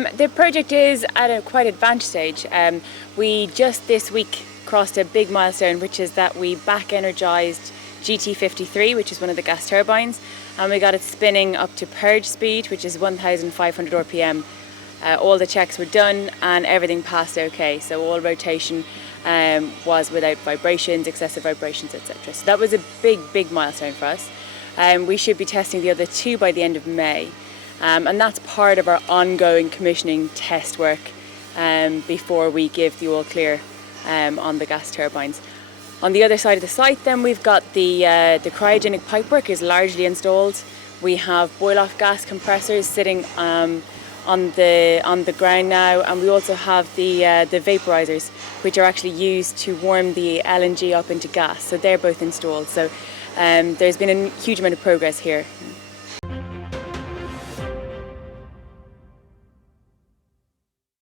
The project is at a quite advanced stage. We just this week crossed a big milestone, which is that we back energized GT53, which is one of the gas turbines, and we got it spinning up to purge speed, which is 1,500 RPM. All the checks were done and everything passed okay. So all rotation was without vibrations, excessive vibrations, etc. So that was a big milestone for us. We should be testing the other two by the end of May. And that's part of our ongoing commissioning test work before we give the all clear on the gas turbines. On the other side of the site then we've got the cryogenic pipework is largely installed. We have boil-off gas compressors sitting on the ground now, and we also have the vaporizers, which are actually used to warm the LNG up into gas. So they're both installed. So there's been a huge amount of progress here